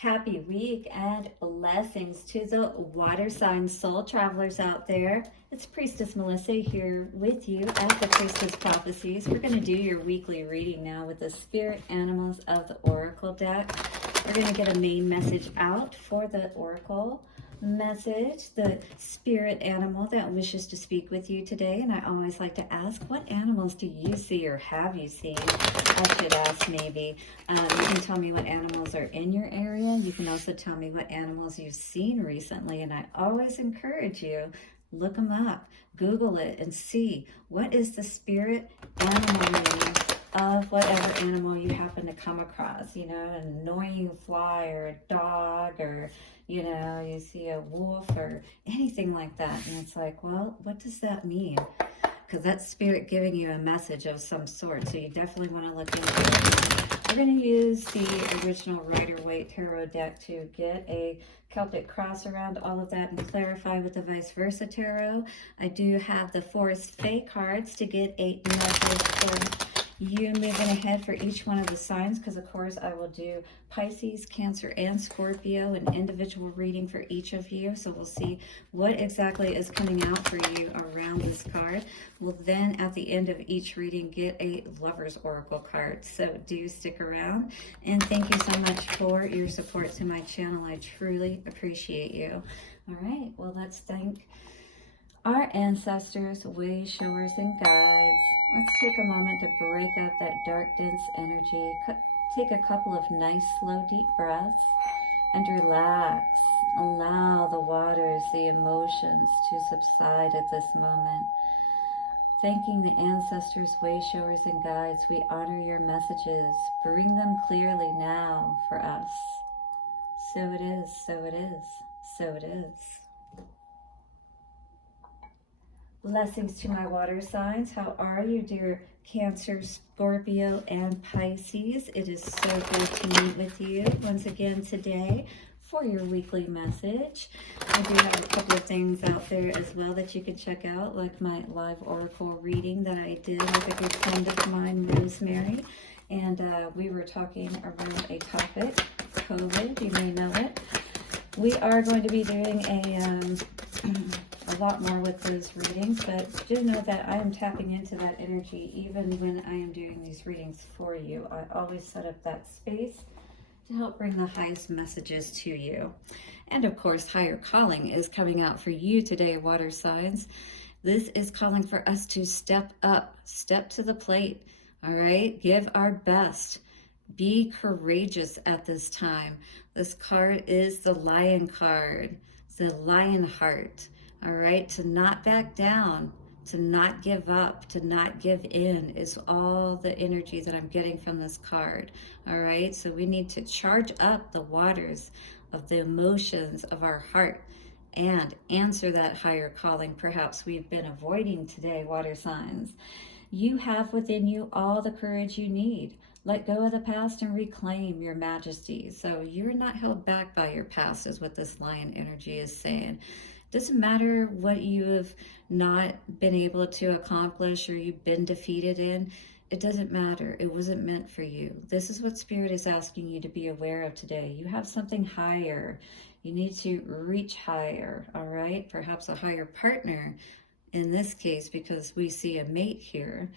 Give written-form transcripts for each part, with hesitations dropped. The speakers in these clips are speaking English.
Happy week and blessings to the water sign soul travelers out there. It's Priestess Melissae here with you at the Priestess Prophecies. We're going to do your weekly reading now with the spirit animals of the Oracle deck. We're going to get a main message out for the Oracle message, the spirit animal that wishes to speak with you today. And I always like to ask, what animals do you see or have you seen? I should ask maybe. You can tell me what animals are in your area. You can also tell me what animals you've seen recently. And I always encourage you, look them up, Google it, and see what is the spirit animal name of whatever animal you happen to come across. You know, an annoying fly or a dog, or you know, you see a wolf or anything like that. And it's like, well, what does that mean? Because that's spirit giving you a message of some sort. So you definitely want to look into it. We're going to use the original Rider-Waite Tarot deck to get a Celtic cross around all of that and clarify with the Vice Versa Tarot. I do have the Forest Fae cards to get a message for you moving ahead for each one of the signs, because of course I will do Pisces, Cancer, and Scorpio, an individual reading for each of you. So we'll see what exactly is coming out for you around this card. We'll then at the end of each reading get a Lover's Oracle card. So do stick around, and thank you so much for your support to my channel. I truly appreciate you. All right, well, let's thank our ancestors, way showers, and guides. Let's take a moment to break up that dark, dense energy. Take a couple of nice, slow, deep breaths and relax. Allow the waters, the emotions to subside at this moment. Thanking the ancestors, way showers, and guides, we honor your messages. Bring them clearly now for us. So it is, so it is, so it is. Blessings to my water signs. How are you, dear Cancer, Scorpio, and Pisces? It is so good to meet with you once again today for your weekly message. I do have a couple of things out there as well that you can check out, like my live oracle reading that I did with a good friend of mine, Rosemary. And we were talking around a topic, COVID, you may know it. We are going to be doing a lot more with those readings, but do know that I am tapping into that energy even when I am doing these readings for you. I always set up that space to help bring the highest messages to you. And of course, higher calling is coming out for you today, water signs. This is calling for us to step up, step to the plate, all right? Give our best. Be courageous at this time. This card is the Lion card, the Lion heart. All right, to not back down, to not give up, to not give in is all the energy that I'm getting from this card. All right, so we need to charge up the waters of the emotions of our heart and answer that higher calling perhaps we've been avoiding today, water signs. You have within you all the courage you need. Let go of the past and reclaim your majesty. So you're not held back by your past, is what this Lion energy is saying. Doesn't matter what you have not been able to accomplish or you've been defeated in. It doesn't matter. It wasn't meant for you. This is what Spirit is asking you to be aware of today. You have something higher. You need to reach higher, all right? Perhaps a higher partner in this case, because we see a mate here.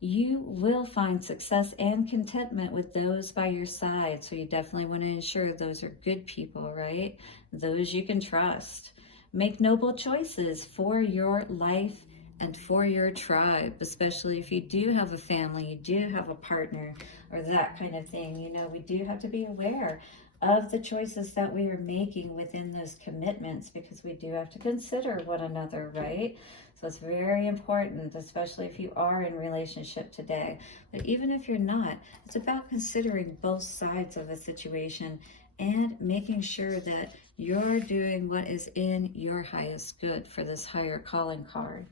You will find success and contentment with those by your side. So you definitely want to ensure those are good people, right? Those you can trust. Make noble choices for your life and for your tribe, especially if you do have a family, you do have a partner, or that kind of thing. You know, we do have to be aware of the choices that we are making within those commitments, because we do have to consider one another, right? So it's very important, especially if you are in relationship today. But even if you're not, it's about considering both sides of a situation and making sure that you're doing what is in your highest good for this higher calling card.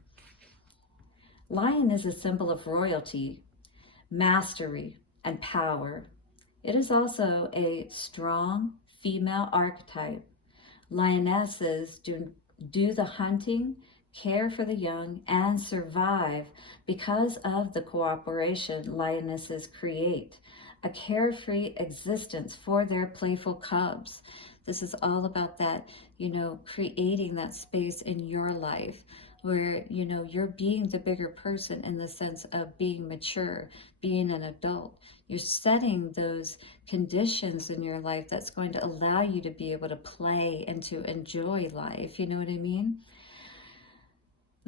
Lion is a symbol of royalty, mastery, and power. It is also a strong female archetype. Lionesses do the hunting, care for the young, and survive because of the cooperation lionesses create. a carefree existence for their playful cubs. This is all about that, you know, creating that space in your life where, you know, you're being the bigger person in the sense of being mature, being an adult. You're setting those conditions in your life that's going to allow you to be able to play and to enjoy life. You know what I mean?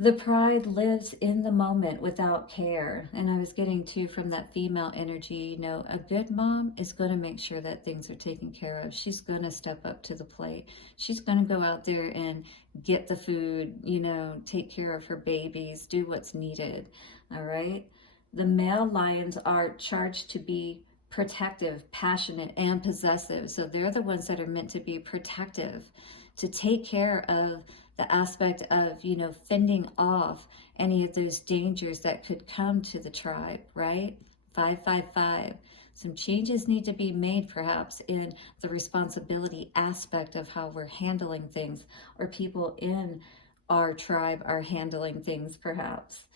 The pride lives in the moment without care. And I was getting too from that female energy, you know, a good mom is going to make sure that things are taken care of. She's going to step up to the plate. She's going to go out there and get the food, you know, take care of her babies, do what's needed. All right. The male lions are charged to be protective, passionate, and possessive. So they're the ones that are meant to be protective, to take care of the aspect of, you know, fending off any of those dangers that could come to the tribe, right? 555. Some changes need to be made perhaps in the responsibility aspect of how we're handling things, or people in our tribe are handling things perhaps.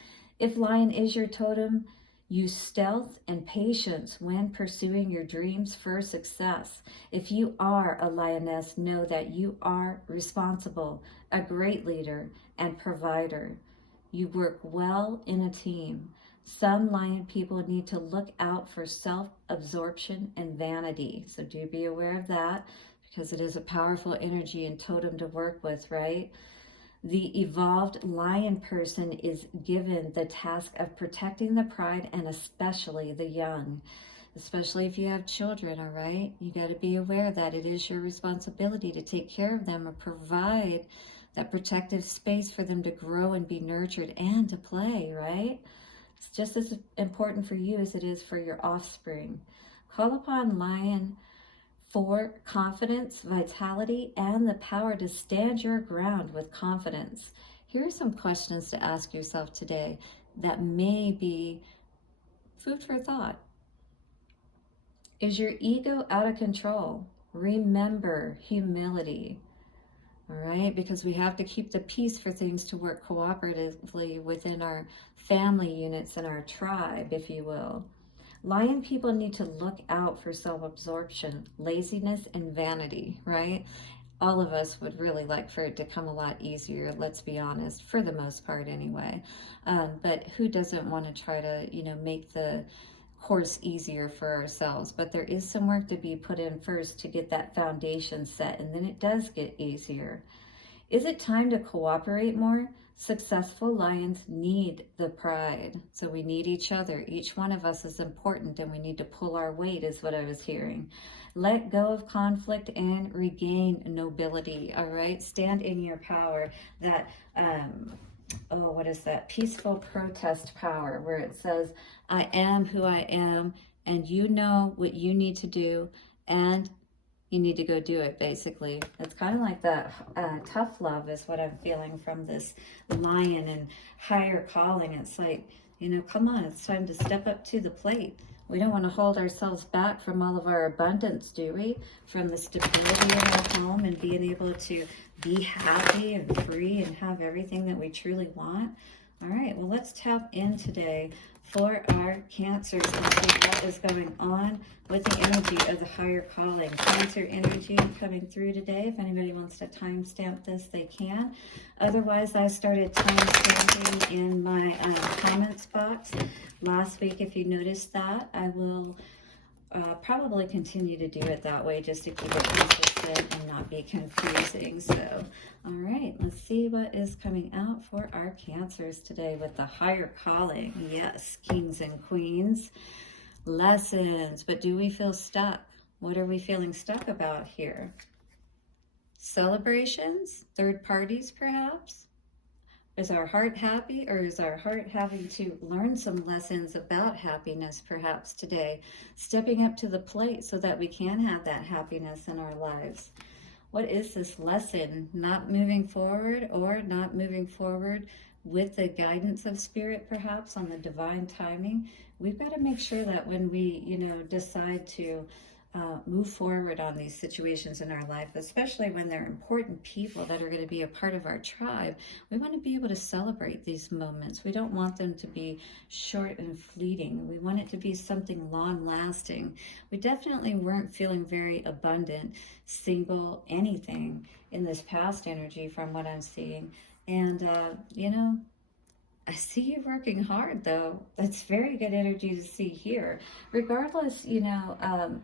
If lion is your totem, use stealth and patience when pursuing your dreams for success. If you are a lioness, know that you are responsible, a great leader, and provider. You work well in a team. Some lion people need to look out for self-absorption and vanity. So do be aware of that, because it is a powerful energy and totem to work with, right? The evolved lion person is given the task of protecting the pride, and especially the young, especially if you have children, all right? You got to be aware that it is your responsibility to take care of them or provide that protective space for them to grow and be nurtured and to play, right? It's just as important for you as it is for your offspring. Call upon lion for confidence, vitality, and the power to stand your ground with confidence. Here are some questions to ask yourself today that may be food for thought. Is your ego out of control? Remember humility. All right, because we have to keep the peace for things to work cooperatively within our family units and our tribe, if you will. Lion people need to look out for self-absorption, laziness, and vanity, right? All of us would really like for it to come a lot easier, let's be honest, for the most part anyway. But who doesn't want to try to, you know, make the course easier for ourselves? But there is some work to be put in first to get that foundation set, and then it does get easier. Is it time to cooperate more? Successful lions need the pride. So we need each other. Each one of us is important, and we need to pull our weight, is what I was hearing. Let go of conflict and regain nobility, all right? Stand in your power. That, what is that? Peaceful protest power, where it says, I am who I am, and you know what you need to do, and you need to go do it, basically. It's kind of like that tough love is what I'm feeling from this lion and higher calling. It's like, you know, come on, it's time to step up to the plate. We don't want to hold ourselves back from all of our abundance, do we? From the stability of our home and being able to be happy and free and have everything that we truly want. All right, well, let's tap in today for our Cancers and see what is going on with the energy of the higher calling. Cancer energy coming through today. If anybody wants to timestamp this, they can. Otherwise, I started timestamping in my comments box last week. If you noticed that, I will probably continue to do it that way just to keep it consistent and not be confusing. So, all right, let's see what is coming out for our Cancers today with the higher calling. Yes, kings and queens. Lessons, but do we feel stuck? What are we feeling stuck about here? Celebrations? Third parties, perhaps? Is our heart happy, or is our heart having to learn some lessons about happiness perhaps today? Stepping up to the plate so that we can have that happiness in our lives. What is this lesson? Not moving forward, or not moving forward with the guidance of spirit perhaps on the divine timing? We've got to make sure that when we, you know, decide to move forward on these situations in our life, especially when they're important people that are going to be a part of our tribe. We want to be able to celebrate these moments. We don't want them to be short and fleeting. We want it to be something long lasting. We definitely weren't feeling very abundant, single, anything in this past energy from what I'm seeing. And, you know, I see you working hard, though. That's very good energy to see here. Regardless, you know,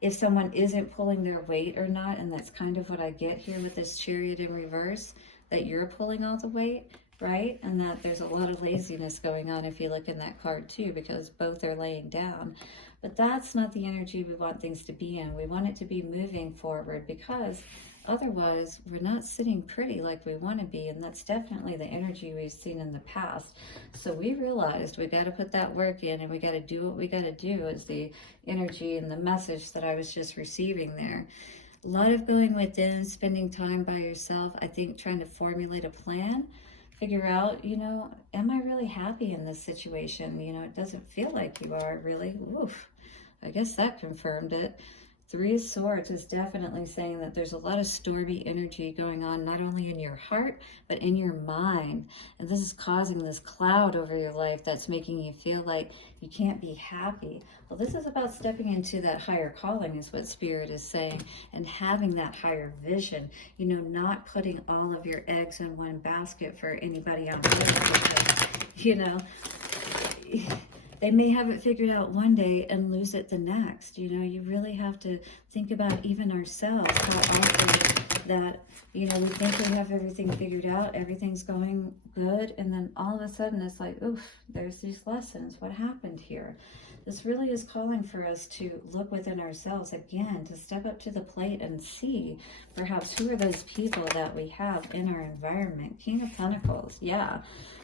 if someone isn't pulling their weight or not, and that's kind of what I get here with this Chariot in reverse, that you're pulling all the weight, right? And that there's a lot of laziness going on if you look in that card too, because both are laying down. But that's not the energy we want things to be in. We want it to be moving forward, because otherwise we're not sitting pretty like we want to be, and that's definitely the energy we've seen in the past. So we realized we got to put that work in, and we got to do what we got to do, is the energy and the message that I was just receiving there. A lot of going within, spending time by yourself. I think trying to formulate a plan, figure out, you know, am I really happy in this situation? You know, it doesn't feel like you are really. Oof, I guess that confirmed it. Three of Swords is definitely saying that there's a lot of stormy energy going on, not only in your heart, but in your mind. And this is causing this cloud over your life that's making you feel like you can't be happy. Well, this is about stepping into that higher calling, is what Spirit is saying, and having that higher vision. You know, not putting all of your eggs in one basket for anybody on earth. You know, they may have it figured out one day and lose it the next. You know, you really have to think about even ourselves, how often that, you know, we think we have everything figured out, everything's going good, and then all of a sudden it's like, oof, there's these lessons. What happened here? This really is calling for us to look within ourselves again, to step up to the plate and see perhaps who are those people that we have in our environment. King of Pentacles, yeah.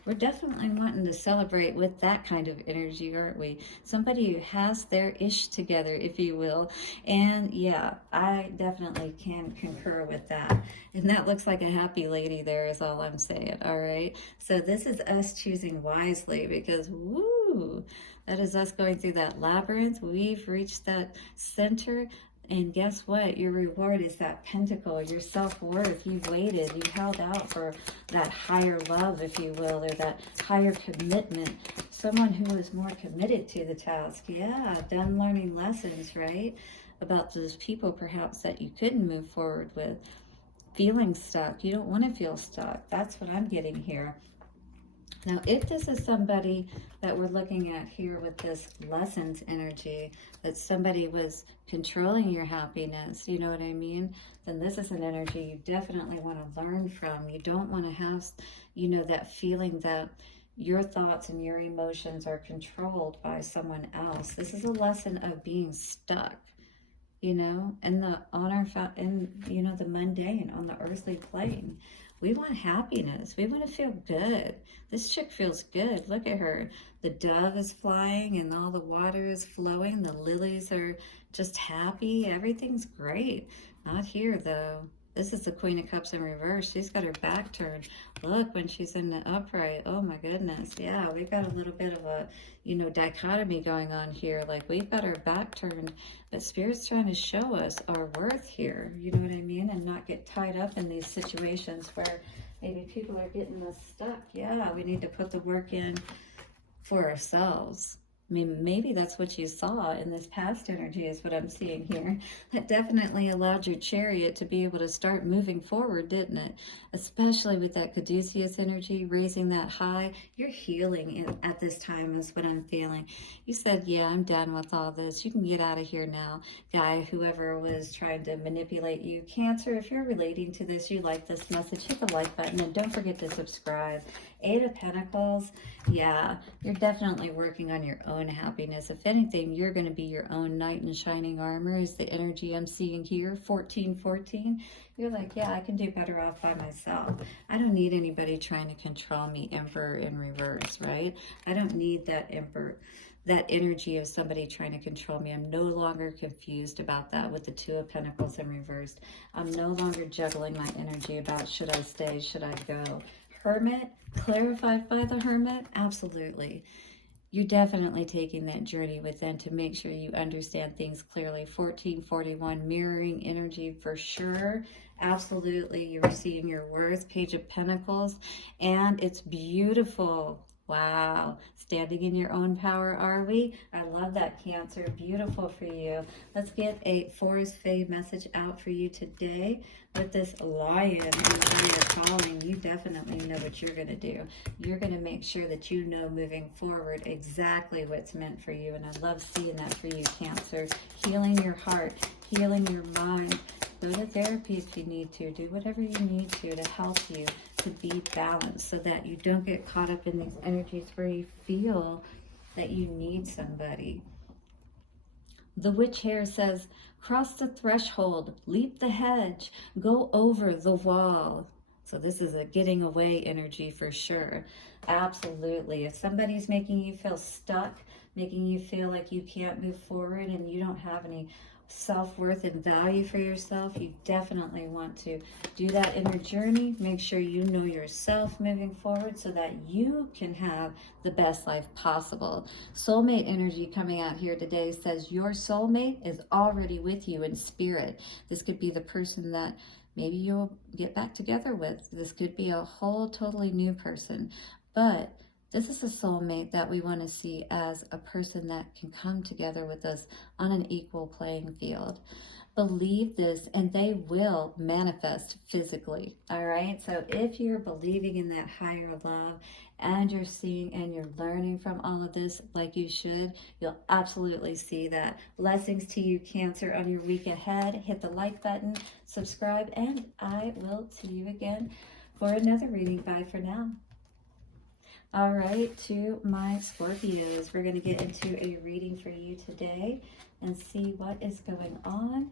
We're definitely wanting to celebrate with that kind of energy, aren't we? Somebody who has their ish together, if you will. And yeah, I definitely can concur with that. And that looks like a happy lady there, is all I'm saying, all right? So this is us choosing wisely, because woo, that is us going through that labyrinth. We've reached that center. And guess what? Your reward is that pentacle, your self-worth. You waited, you held out for that higher love, if you will, or that higher commitment. Someone who is more committed to the task. Yeah, done learning lessons, right? About those people perhaps that you couldn't move forward with. Feeling stuck. You don't want to feel stuck. That's what I'm getting here. Now, if this is somebody that we're looking at here with this lessons energy, that somebody was controlling your happiness, you know what I mean? Then this is an energy you definitely want to learn from. You don't want to have, you know, that feeling that your thoughts and your emotions are controlled by someone else. This is a lesson of being stuck, you know, in the you know, the mundane, on the earthly plane. We want happiness. We want to feel good. This chick feels good. Look at her. The dove is flying and all the water is flowing. The lilies are just happy. Everything's great. Not here, though. This is the Queen of Cups in reverse. She's got her back turned. Look, when she's in the upright, oh my goodness. Yeah, we've got a little bit of a, you know, dichotomy going on here. Like, we've got our back turned, but Spirit's trying to show us our worth here. You know what I mean? And not get tied up in these situations where maybe people are getting us stuck. Yeah, we need to put the work in for ourselves. I mean, maybe that's what you saw in this past energy, is what I'm seeing here. That definitely allowed your Chariot to be able to start moving forward, didn't it? Especially with that Caduceus energy, raising that high. You're healing at this time, is what I'm feeling. You said, yeah, I'm done with all this. You can get out of here now. Guy, whoever was trying to manipulate you. Cancer, if you're relating to this, you like this message, hit the like button, and don't forget to subscribe. Eight of Pentacles, yeah, you're definitely working on your own happiness. If anything, you're going to be your own knight in shining armor, is the energy I'm seeing here. 1414, you're like, yeah, I can do better off by myself. I don't need anybody trying to control me. Emperor in reverse, right? I don't need that emperor, that energy of somebody trying to control me. I'm no longer confused about that with the Two of Pentacles in reverse. I'm no longer juggling my energy about should I stay, should I go. Hermit, clarified by the Hermit, absolutely. you're definitely taking that journey within to make sure you understand things clearly. 1441, mirroring energy for sure. Absolutely, you're seeing your worth. Page of Pentacles, and it's beautiful. Wow, standing in your own power, are we? I love that, Cancer. Beautiful for you. Let's get a Forest Fae message out for you today. With this Lion and your calling, you definitely know what you're going to do. You're going to make sure that you know moving forward exactly what's meant for you. And I love seeing that for you, Cancer. Healing your heart, healing your mind. Go to therapy if you need to. Do whatever you need to help you to be balanced so that you don't get caught up in these energies where you feel that you need somebody. The witch here says, cross the threshold, leap the hedge, go over the wall. So this is a getting away energy for sure. Absolutely. If somebody's making you feel stuck, making you feel like you can't move forward and you don't have any self-worth and value for yourself, you definitely want to do that inner journey. Make sure you know yourself moving forward so that you can have the best life possible. Soulmate energy coming out here today says your soulmate is already with you in spirit. This could be the person that maybe you'll get back together with. This could be a whole totally new person, but this is a soulmate that we want to see as a person that can come together with us on an equal playing field. Believe this and they will manifest physically, all right? So if you're believing in that higher love and you're seeing and you're learning from all of this like you should, you'll absolutely see that. Blessings to you, Cancer, on your week ahead. Hit the like button, subscribe, and I will see you again for another reading. Bye for now. All right, to my Scorpios, we're going to get into a reading for you today and see what is going on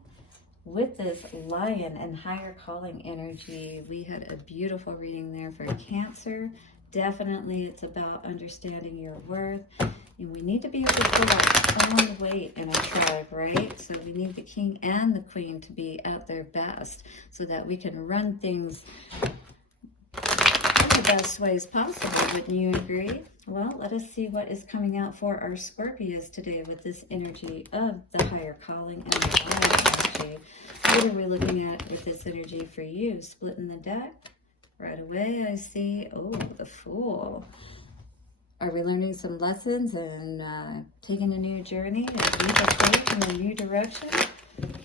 with this Lion and higher calling energy. We had a beautiful reading there for Cancer. Definitely it's about understanding your worth. And we need to be able to pull our own weight in a tribe, right? So we need the king and the queen to be at their best so that we can run things the best ways possible. Wouldn't you agree? Well, let us see what is coming out for our Scorpios today with this energy of the higher calling and the Lion energy. What are we looking at with this energy for you? Splitting the deck. Right away, I see, oh, the Fool. Are we learning some lessons and taking a new journey, a leap of faith in a new direction?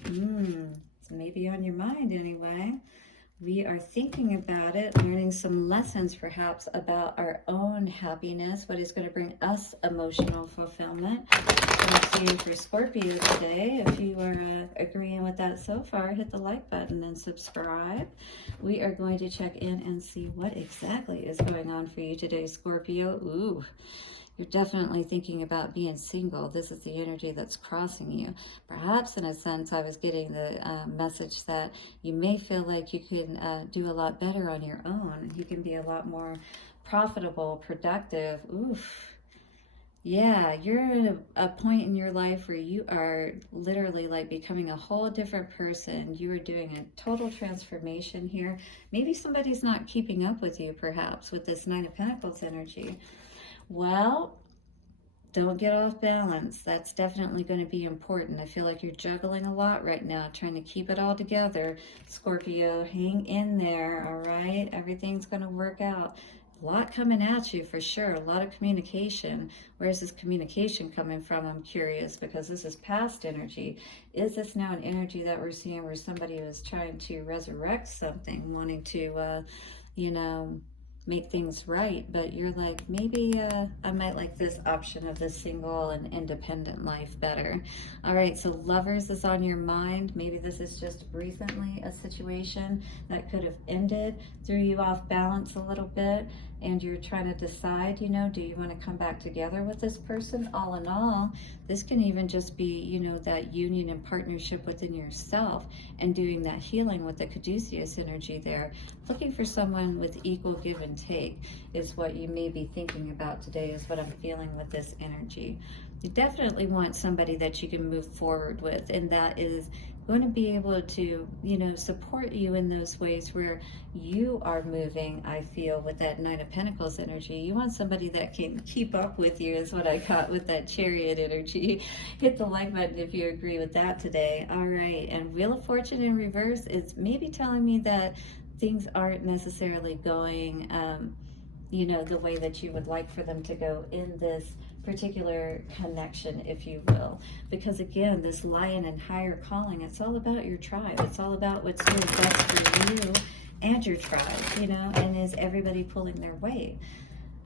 It's maybe on your mind anyway. We are thinking about it, learning some lessons perhaps about our own happiness, what is going to bring us emotional fulfillment. What I'm seeing for Scorpio today, if you are agreeing with that so far, hit the like button and subscribe. We are going to check in and see what exactly is going on for you today, Scorpio. Ooh. You're definitely thinking about being single. This is the energy that's crossing you. Perhaps in a sense, I was getting the message that you may feel like you can do a lot better on your own. You can be a lot more profitable, productive. Oof. Yeah, you're at a point in your life where you are literally like becoming a whole different person. You are doing a total transformation here. Maybe somebody's not keeping up with you, perhaps, with this Nine of Pentacles energy. Well, don't get off balance. That's definitely going to be important. I feel like you're juggling a lot right now, trying to keep it all together. Scorpio, hang in there, all right? Everything's going to work out. A lot coming at you for sure. A lot of communication. Where's this communication coming from? I'm curious, because this is past energy. Is this now an energy that we're seeing where somebody is trying to resurrect something, wanting to, make things right, but you're like, maybe I might like this option of the single and independent life better. All right, so Lovers is on your mind. Maybe this is just recently a situation that could have ended, threw you off balance a little bit, and you're trying to decide, do you want to come back together with this person? All in all, this can even just be, that union and partnership within yourself and doing that healing with the caduceus energy there. Looking for someone with equal give and take is what you may be thinking about today, is what I'm feeling with this energy. You definitely want somebody that you can move forward with, and that is going to be able to, you know, support you in those ways where you are moving. I feel with that Knight of Pentacles energy, you want somebody that can keep up with you, is what I got with that Chariot energy. Hit the like button if you agree with that today. All right, and Wheel of Fortune in reverse is maybe telling me that things aren't necessarily going you know, the way that you would like for them to go in this particular connection, if you will. Because again, this Lion and higher calling, it's all about your tribe. It's all about what's doing best for you and your tribe, you know, and is everybody pulling their weight?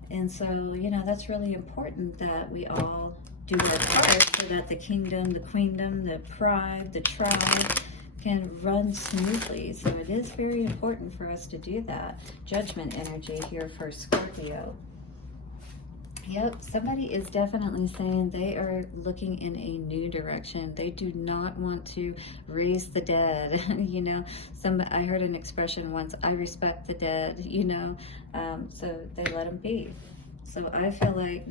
And so, you know, that's really important that we all do our part so that the kingdom, the queendom, the pride, the tribe can run smoothly. So it is very important for us to do that. Judgment energy here for Scorpio. Yep, somebody is definitely saying they are looking in a new direction. They do not want to raise the dead. You know, I heard an expression once, I respect the dead, you know, so they let them be. So I feel like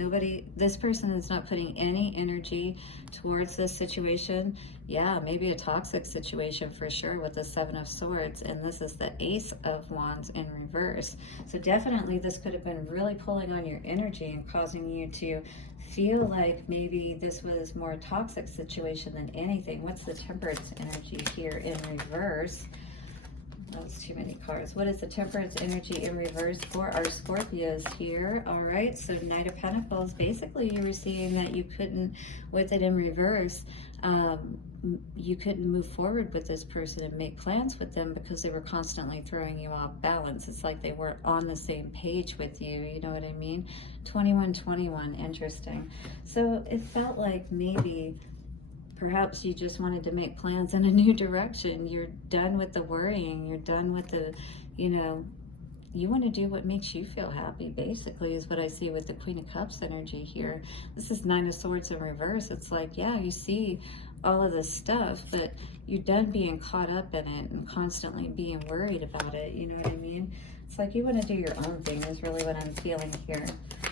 this person is not putting any energy towards this situation. Yeah, maybe a toxic situation for sure with the Seven of Swords, and this is the Ace of Wands in reverse. So definitely this could have been really pulling on your energy and causing you to feel like maybe this was more toxic situation than anything. What's the Temperance energy here in reverse? That's too many cards. What is the Temperance energy in reverse for our Scorpios here? All right, so Knight of Pentacles. Basically, you were seeing that you couldn't, with it in reverse, you couldn't move forward with this person and make plans with them because they were constantly throwing you off balance. It's like they weren't on the same page with you, you know what I mean? 21-21, interesting. So it felt like maybe perhaps you just wanted to make plans in a new direction. You're done with the worrying. You're done with the, you know, you want to do what makes you feel happy, basically, is what I see with the Queen of Cups energy here. This is Nine of Swords in reverse. It's like, yeah, you see all of this stuff, but you're done being caught up in it and constantly being worried about it. You know what I mean? It's like you want to do your own thing is really what I'm feeling here.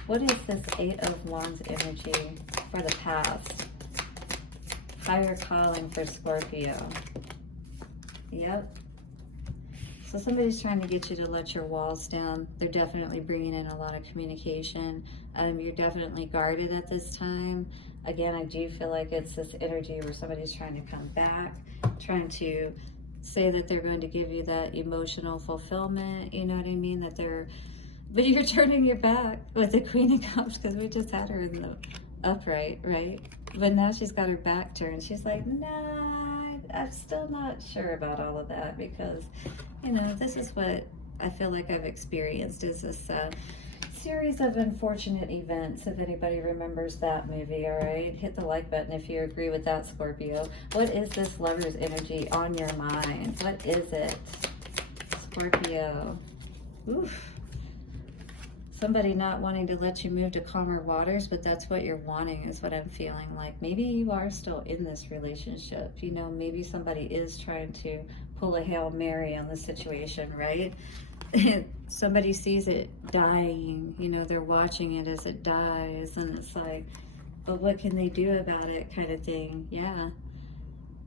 What is this Eight of Wands energy for the past? Higher calling for Scorpio. Yep. So somebody's trying to get you to let your walls down. They're definitely bringing in a lot of communication. You're definitely guarded at this time. Again, I do feel like it's this energy where somebody's trying to come back, trying to say that they're going to give you that emotional fulfillment. You know what I mean? But you're turning your back with the Queen of Cups because we just had her in the upright, right? But now she's got her back turned. She's like, nah, I'm still not sure about all of that because, you know, this is what I feel like I've experienced is this series of unfortunate events, if anybody remembers that movie, all right? Hit the like button if you agree with that, Scorpio. What is this Lover's energy on your mind? What is it? Scorpio. Oof. Somebody not wanting to let you move to calmer waters, but that's what you're wanting is what I'm feeling like. Maybe you are still in this relationship. You know, maybe somebody is trying to pull a Hail Mary on the situation, right? Somebody sees it dying, you know, they're watching it as it dies, and it's like, but what can they do about it kind of thing? Yeah.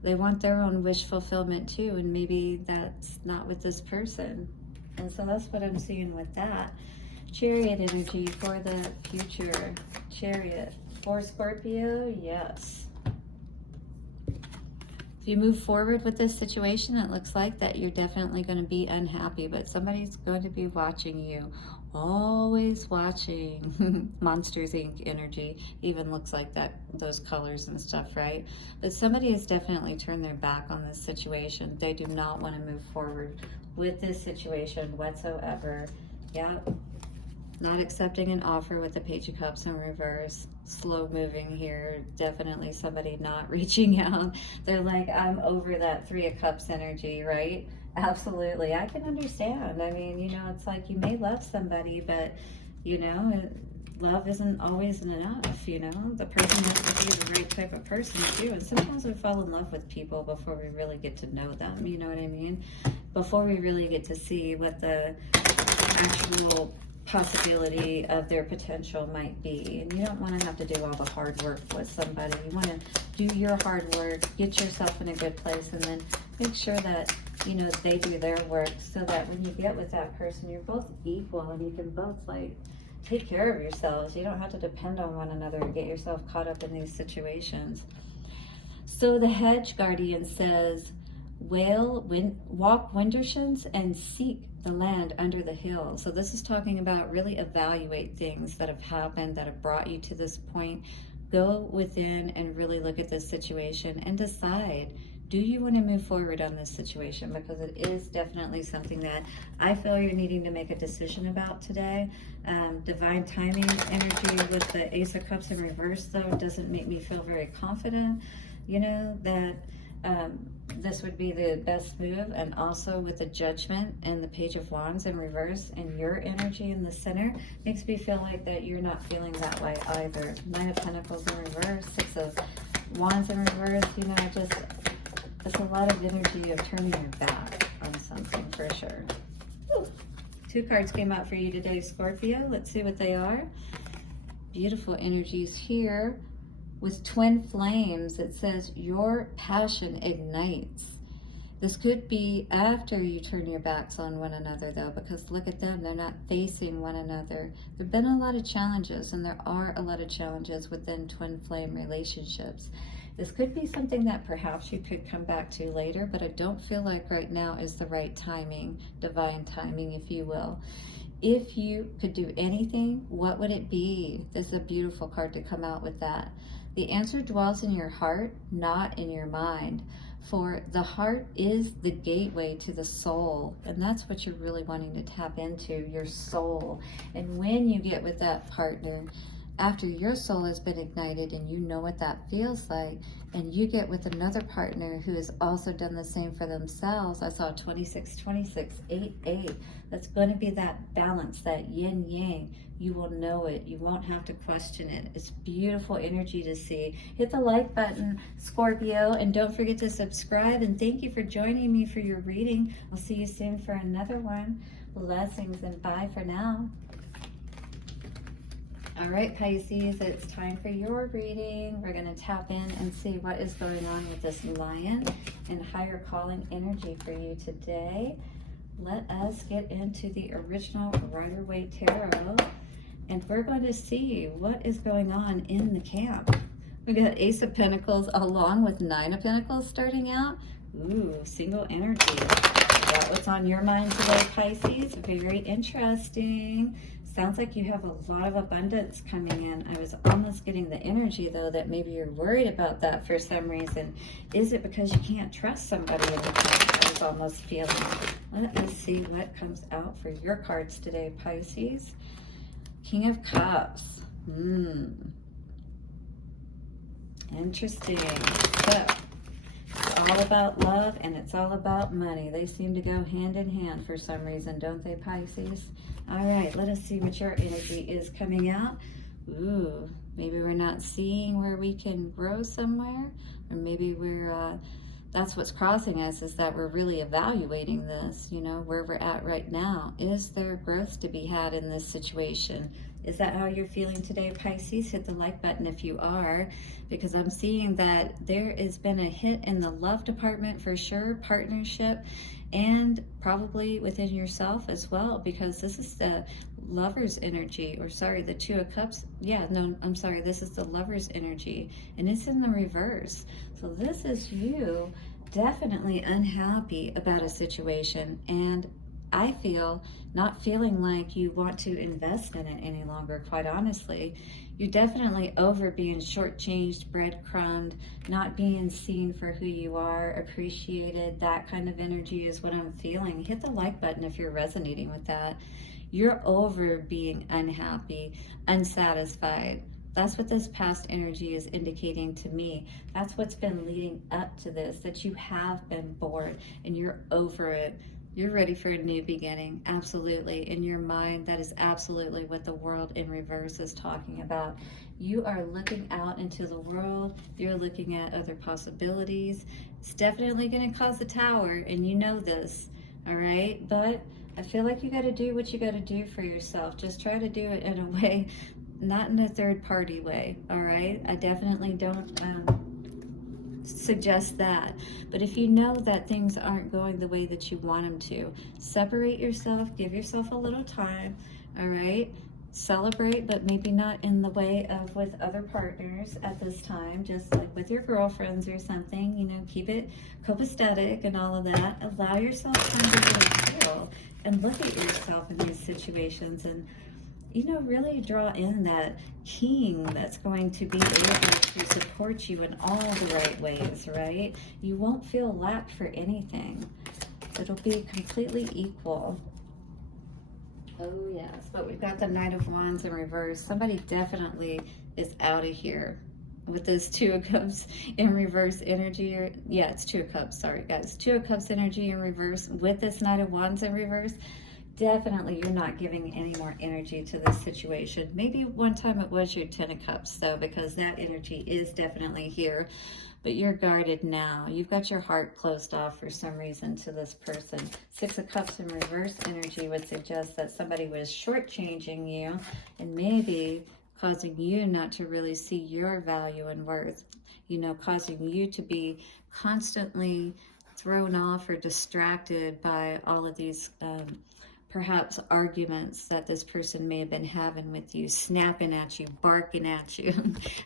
They want their own wish fulfillment too, and maybe that's not with this person. And so that's what I'm seeing with that. Chariot energy for the future. Chariot for Scorpio, yes. If you move forward with this situation, it looks like that you're definitely going to be unhappy, but somebody's going to be watching you. Always watching. Monsters Inc. energy even looks like that, those colors and stuff, right? But somebody has definitely turned their back on this situation. They do not want to move forward with this situation whatsoever. Yeah. Not accepting an offer with the Page of Cups in reverse. Slow moving here. Definitely somebody not reaching out. They're like, I'm over that Three of Cups energy, right? Absolutely. I can understand. I mean, you know, it's like you may love somebody, but, you know, love isn't always enough, you know? The person has to be the right type of person, too. And sometimes we fall in love with people before we really get to know them, you know what I mean? Before we really get to see what the actual possibility of their potential might be. And you don't want to have to do all the hard work with somebody. You want to do your hard work, get yourself in a good place, and then make sure that, you know, they do their work, so that when you get with that person, you're both equal and you can both, like, take care of yourselves. You don't have to depend on one another to get yourself caught up in these situations. So the hedge guardian says, walk Wintershins and seek the land under the hill. So this is talking about really evaluate things that have happened, that have brought you to this point. Go within and really look at this situation and decide, do you want to move forward on this situation? Because it is definitely something that I feel you're needing to make a decision about today. Divine timing energy with the Ace of Cups in reverse, though, doesn't make me feel very confident, you know, that this would be the best move. And also with the Judgment and the Page of Wands in reverse and your energy in the center, makes me feel like that you're not feeling that way either. Nine of Pentacles in reverse, Six of Wands in reverse, you know, just, it's a lot of energy of turning your back on something for sure. Ooh. Two cards came out for you today, Scorpio. Let's see what they are. Beautiful energies here. With twin flames, it says your passion ignites. This could be after you turn your backs on one another, though, because look at them. They're not facing one another. There have been a lot of challenges, and there are a lot of challenges within twin flame relationships. This could be something that perhaps you could come back to later, but I don't feel like right now is the right timing, divine timing, if you will. If you could do anything, what would it be? This is a beautiful card to come out with that. The answer dwells in your heart, not in your mind. For the heart is the gateway to the soul. And that's what you're really wanting to tap into, your soul. And when you get with that partner, after your soul has been ignited and you know what that feels like, and you get with another partner who has also done the same for themselves. I saw 26, 26, 8, 8. That's going to be that balance, that yin yang. You will know it. You won't have to question it. It's beautiful energy to see. Hit the like button, Scorpio, and don't forget to subscribe. And thank you for joining me for your reading. I'll see you soon for another one. Blessings and bye for now. All right, Pisces, it's time for your reading. We're going to tap in and see what is going on with this lion and higher calling energy for you today. Let us get into the original Rider-Waite Tarot, and we're going to see what is going on in the camp. We got Ace of Pentacles along with Nine of Pentacles starting out. Ooh, single energy. Is that what's on your mind today, Pisces? Very interesting. Sounds like you have a lot of abundance coming in. I was almost getting the energy, though, that maybe you're worried about that for some reason. Is it because you can't trust somebody anymore? I was almost feeling. Let us see what comes out for your cards today, Pisces. King of Cups. Interesting. So, it's all about love and it's all about money. They seem to go hand in hand for some reason, don't they, Pisces? All right, let us see what your energy is coming out. Ooh, maybe we're not seeing where we can grow somewhere, or maybe we're, that's what's crossing us, is that we're really evaluating this, you know, where we're at right now. Is there growth to be had in this situation? Is that how you're feeling today, Pisces? Hit the like button if you are, because I'm seeing that there has been a hit in the love department for sure, partnership, and probably within yourself as well, because this is the Lover's energy, or sorry, the Two of Cups. Yeah, no, I'm sorry, this is the Lover's energy, and it's in the reverse. So this is you definitely unhappy about a situation, and I feel not feeling like you want to invest in it any longer, quite honestly. You're definitely over being shortchanged, breadcrumbed, not being seen for who you are, appreciated. That kind of energy is what I'm feeling. Hit the like button if you're resonating with that. You're over being unhappy, unsatisfied. That's what this past energy is indicating to me. That's what's been leading up to this, that you have been bored and you're over it. You're ready for a new beginning, absolutely. In your mind, that is absolutely what the world in reverse is talking about. You are looking out into the world. You're looking at other possibilities. It's definitely going to cause a tower, and you know this, all right? But I feel like you got to do what you got to do for yourself. Just try to do it in a way, not in a third party way, all right? I definitely don't suggest that. But if you know that things aren't going the way that you want them to, separate yourself, give yourself a little time, all right? Celebrate, but maybe not in the way of with other partners at this time, just like with your girlfriends or something, you know, keep it copacetic and all of that. Allow yourself time to really feel and look at yourself in these situations, and you know, really draw in that king that's going to be able to support you in all the right ways, right? You won't feel lack for anything. It'll be completely equal. Oh yes, but we've got the Knight of Wands in reverse. Somebody definitely is out of here with this Two of Cups in reverse energy. Yeah, it's Two of Cups, sorry guys. Two of Cups energy in reverse with this Knight of Wands in reverse. Definitely you're not giving any more energy to this situation. Maybe one time it was your Ten of Cups though, because that energy is definitely here. But you're guarded now. You've got your heart closed off for some reason to this person. Six of Cups in reverse energy would suggest that somebody was shortchanging you and maybe causing you not to really see your value and worth. You know, causing you to be constantly thrown off or distracted by all of these perhaps arguments that this person may have been having with you, snapping at you, barking at you,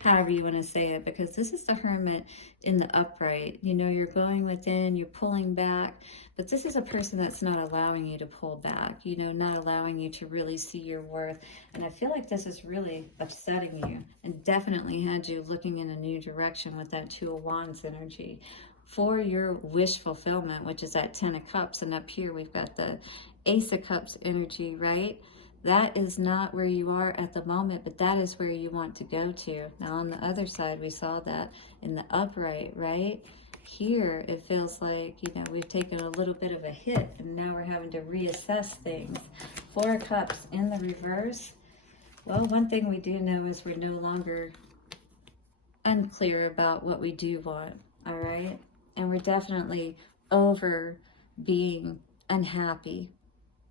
however you want to say it, because this is the Hermit in the upright. You know, you're going within, you're pulling back, but this is a person that's not allowing you to pull back, you know, not allowing you to really see your worth. And I feel like this is really upsetting you and definitely had you looking in a new direction with that Two of Wands energy for your wish fulfillment, which is that Ten of Cups. And up here we've got the Ace of Cups energy, right? That is not where you are at the moment, but that is where you want to go to. Now on the other side, we saw that in the upright, right? Here, it feels like, you know, we've taken a little bit of a hit and now we're having to reassess things. Four of Cups in the reverse. Well, one thing we do know is we're no longer unclear about what we do want, all right? And we're definitely over being unhappy.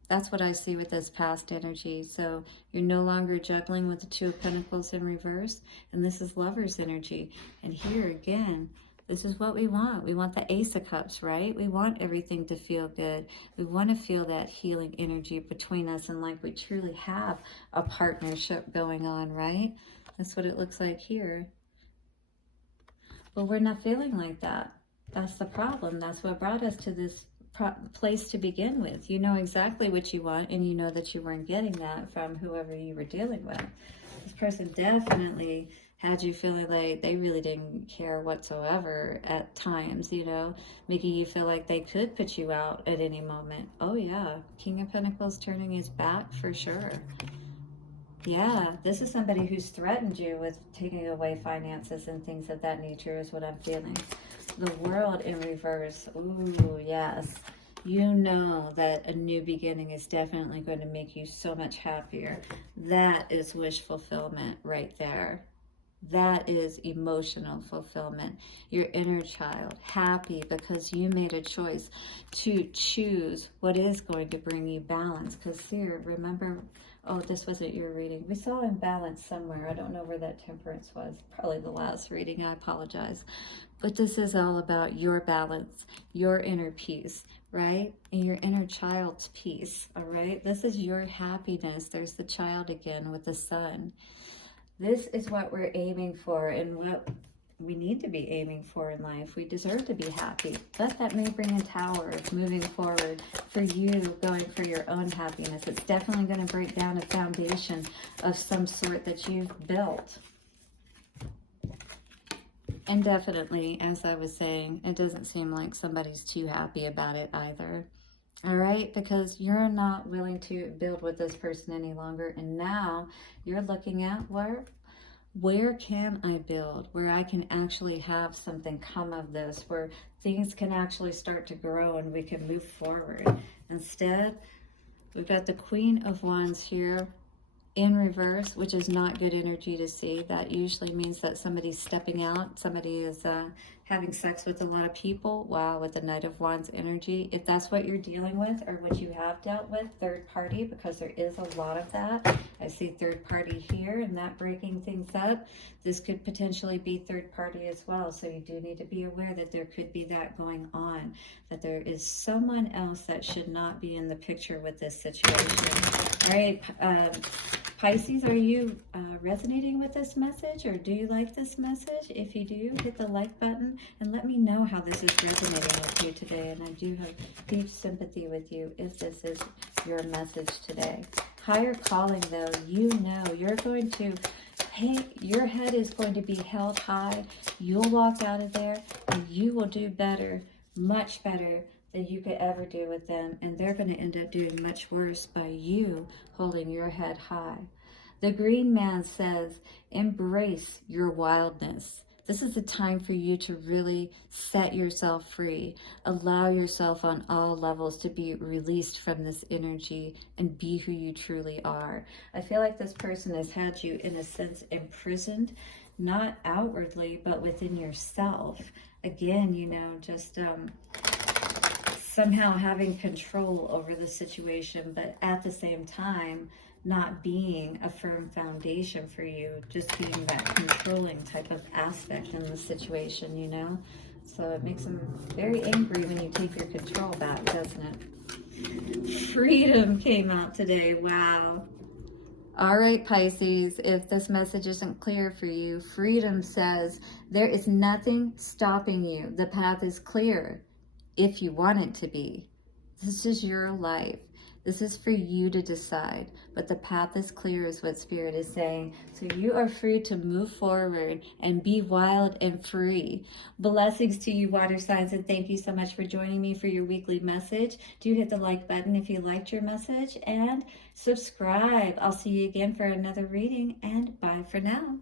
That's what I see with this past energy. So you're no longer juggling with the Two of Pentacles in reverse, and this is Lover's energy. And here again, this is what we want. We want the Ace of Cups, right? We want everything to feel good. We want to feel that healing energy between us and like we truly have a partnership going on, right? That's what it looks like here. But we're not feeling like that. That's the problem. That's what brought us to this place to begin with. You know exactly what you want, and you know that you weren't getting that from whoever you were dealing with. This person definitely had you feeling like they really didn't care whatsoever at times, you know, making you feel like they could put you out at any moment. Oh yeah, King of Pentacles turning his back for sure. Yeah, this is somebody who's threatened you with taking away finances and things of that nature is what I'm feeling. The World in reverse. Ooh, yes. You know that a new beginning is definitely going to make you so much happier. That is wish fulfillment right there. That is emotional fulfillment. Your inner child, happy because you made a choice to choose what is going to bring you balance. Because here, remember, oh, this wasn't your reading. We saw imbalance somewhere. I don't know where that Temperance was. Probably the last reading. I apologize. But this is all about your balance, your inner peace, right? And your inner child's peace, all right? This is your happiness. There's the child again with the sun. This is what we're aiming for and what we need to be aiming for in life. We deserve to be happy, but that may bring a tower moving forward for you going for your own happiness. It's definitely going to break down a foundation of some sort that you've built. And definitely, as I was saying, it doesn't seem like somebody's too happy about it either. All right, because you're not willing to build with this person any longer. And now you're looking at where can I build, where I can actually have something come of this, where things can actually start to grow and we can move forward. Instead, we've got the Queen of Wands here in reverse, which is not good energy to see. That usually means that somebody's stepping out, somebody is having sex with a lot of people. Wow, with the Knight of Wands energy. If that's what you're dealing with or what you have dealt with, third party, because there is a lot of that. I see third party here and that breaking things up. This could potentially be third party as well. So you do need to be aware that there could be that going on, that there is someone else that should not be in the picture with this situation. All right, Pisces, are you resonating with this message, or do you like this message? If you do, hit the like button and let me know how this is resonating with you today. And I do have deep sympathy with you if this is your message today. Higher calling, though, you know you're going to, hey, your head is going to be held high. You'll walk out of there and you will do better, much better than you could ever do with them, and they're going to end up doing much worse by you holding your head high. The green man says, embrace your wildness. This is the time for you to really set yourself free. Allow yourself on all levels to be released from this energy and be who you truly are. I feel like this person has had you, in a sense, imprisoned, not outwardly, but within yourself. Again, you know, just somehow having control over the situation, but at the same time, not being a firm foundation for you, just being that controlling type of aspect in the situation, you know? So it makes them very angry when you take your control back, doesn't it? Freedom came out today. Wow. All right, Pisces, if this message isn't clear for you, freedom says there is nothing stopping you. The path is clear if you want it to be. This is your life. This is for you to decide, but the path is clear is what Spirit is saying. So you are free to move forward and be wild and free. Blessings to you, water signs, and thank you so much for joining me for your weekly message. Do hit the like button if you liked your message and subscribe. I'll see you again for another reading, and bye for now.